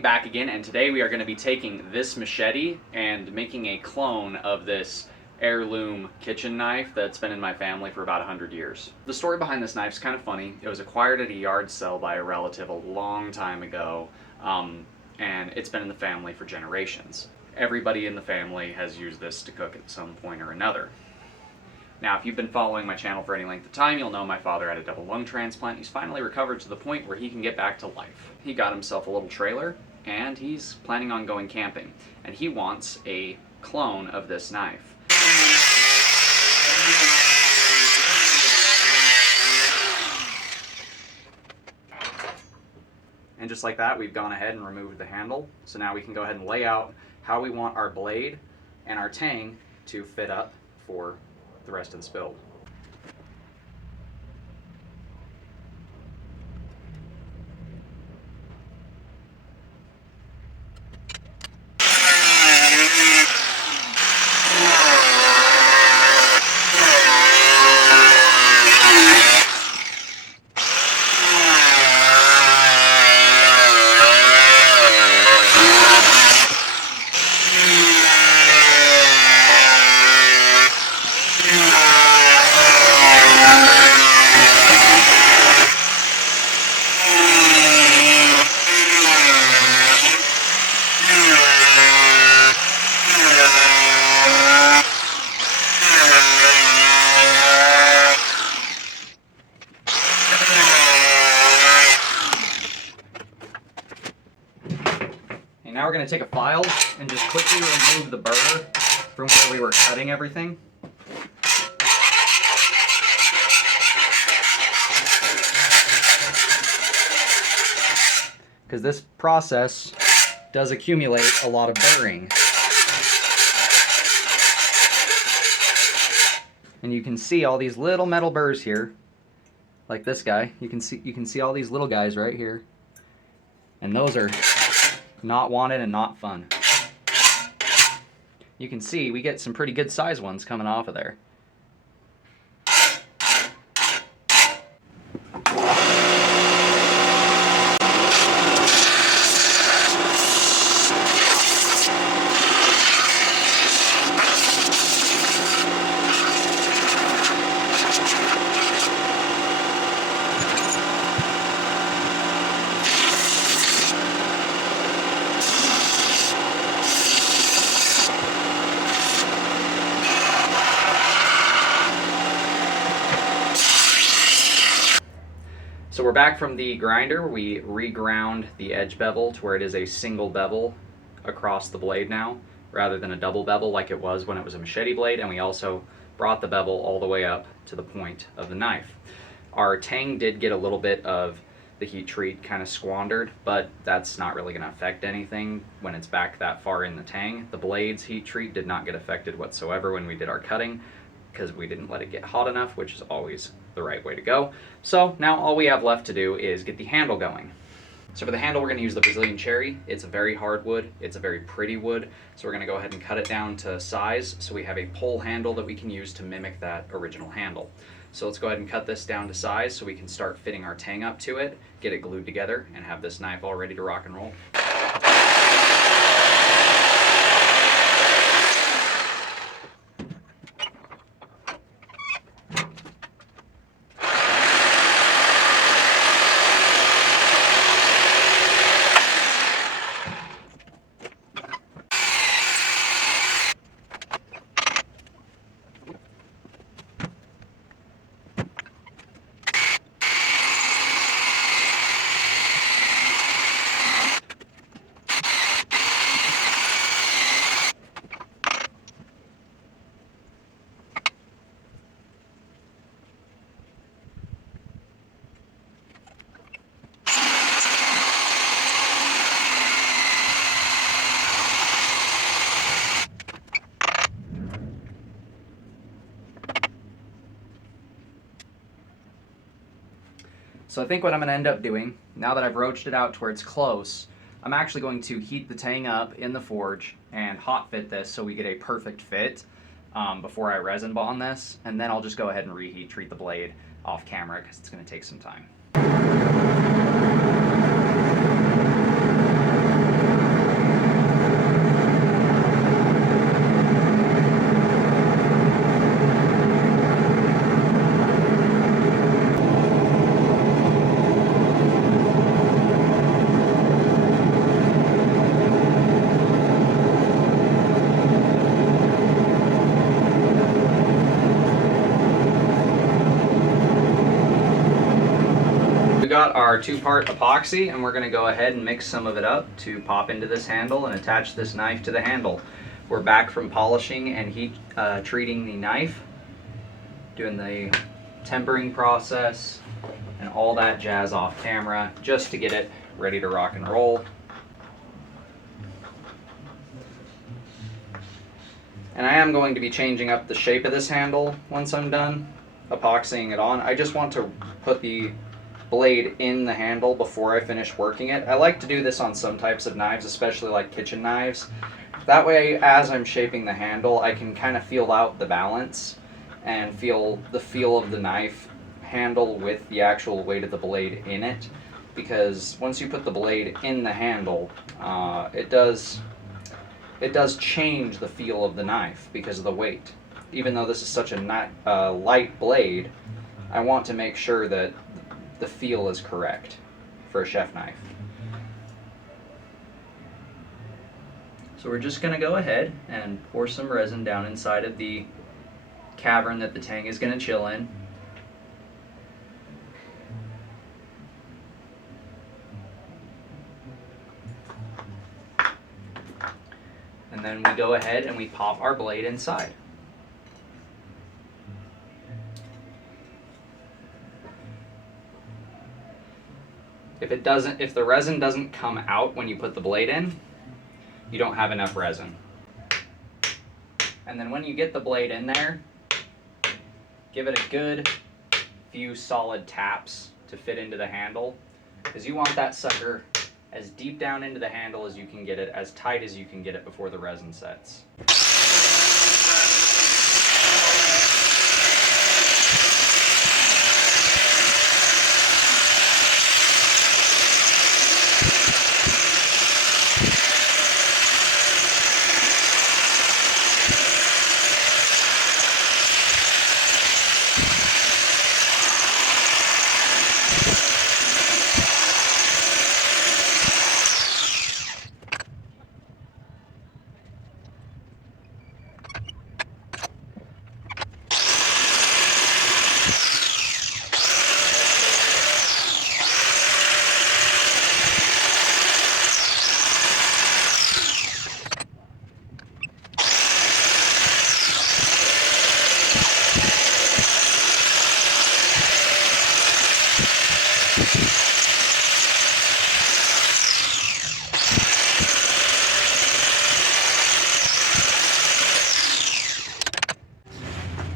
Back again, and today we are going to be taking this machete and making a clone of this heirloom kitchen knife that's been in my family for about 100 years. The story behind this knife is kind of funny. It was acquired at a yard sale by a relative a long time ago, and it's been in the family for generations. Everybody in the family has used this to cook at some point or another. Now, if you've been following my channel for any length of time, you'll know my father had a double lung transplant. He's finally recovered to the point where he can get back to life. He got himself a little trailer, and he's planning on going camping. And he wants a clone of this knife. And just like that, we've gone ahead and removed the handle. So now we can go ahead and lay out how we want our blade and our tang to fit up for the rest of the build. Now we're going to take a file and just quickly remove the burr from where we were cutting everything. Because this process does accumulate a lot of burring. And you can see all these little metal burrs here, like this guy. You can see all these little guys right here. And those are not wanted and not fun. You can see we get some pretty good size ones coming off of there. So we're back from the grinder. We reground the edge bevel to where it is a single bevel across the blade now, rather than a double bevel like it was when it was a machete blade, and we also brought the bevel all the way up to the point of the knife. Our tang did get a little bit of the heat treat kind of squandered, but that's not really going to affect anything when it's back that far in the tang. The blade's heat treat did not get affected whatsoever when we did our cutting, because we didn't let it get hot enough, which is always the right way to go. So now all we have left to do is get the handle going. So for the handle, we're going to use the Brazilian cherry. It's a very hard wood. It's a very pretty wood. So we're going to go ahead and cut it down to size so we have a pole handle that we can use to mimic that original handle. So let's go ahead and cut this down to size so we can start fitting our tang up to it, get it glued together, and have this knife all ready to rock and roll. So I think what I'm going to end up doing, now that I've roached it out to where it's close, I'm actually going to heat the tang up in the forge and hot fit this so we get a perfect fit before I resin bond this, and then I'll just go ahead and reheat treat the blade off camera because it's going to take some time. our 2-part epoxy, and we're going to go ahead and mix some of it up to pop into this handle and attach this knife to the handle. We're back from polishing and heat treating the knife, doing the tempering process and all that jazz off camera just to get it ready to rock and roll. And I am going to be changing up the shape of this handle once I'm done epoxying it on. I just want to put the blade in the handle before I finish working it. I like to do this on some types of knives, especially like kitchen knives. That way, as I'm shaping the handle, I can kind of feel out the balance and feel the feel of the knife handle with the actual weight of the blade in it. Because once you put the blade in the handle, it does change the feel of the knife because of the weight. Even though this is such a light blade, I want to make sure that the feel is correct for a chef knife. So we're just going to go ahead and pour some resin down inside of the cavern that the tang is going to chill in. And then we go ahead and we pop our blade inside. If the resin doesn't come out when you put the blade in, you don't have enough resin. And then when you get the blade in there, give it a good few solid taps to fit into the handle, because you want that sucker as deep down into the handle as you can get it, as tight as you can get it before the resin sets.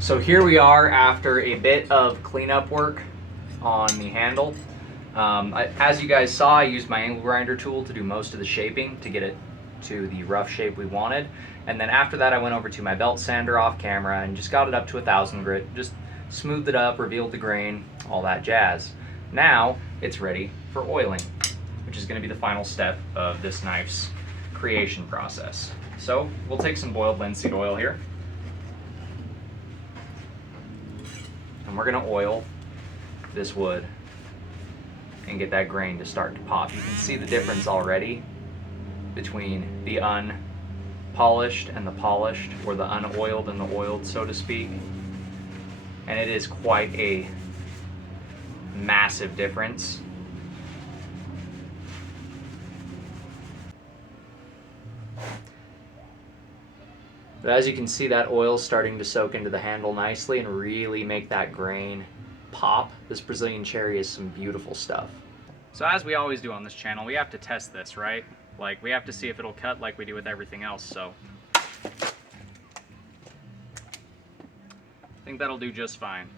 So here we are after a bit of cleanup work on the handle. As you guys saw, I used my angle grinder tool to do most of the shaping to get it to the rough shape we wanted. And then after that I went over to my belt sander off camera and just got it up to 1000 grit, just smoothed it up, revealed the grain, all that jazz. Now it's ready for oiling, which is going to be the final step of this knife's creation process. So we'll take some boiled linseed oil here. And we're going to oil this wood and get that grain to start to pop. You can see the difference already between the unpolished and the polished, or the unoiled and the oiled, so to speak. And it is quite a massive difference. But as you can see, that oil's starting to soak into the handle nicely and really make that grain pop. This Brazilian cherry is some beautiful stuff. So as we always do on this channel, we have to test this, right? Like, we have to see if it'll cut like we do with everything else, so I think that'll do just fine.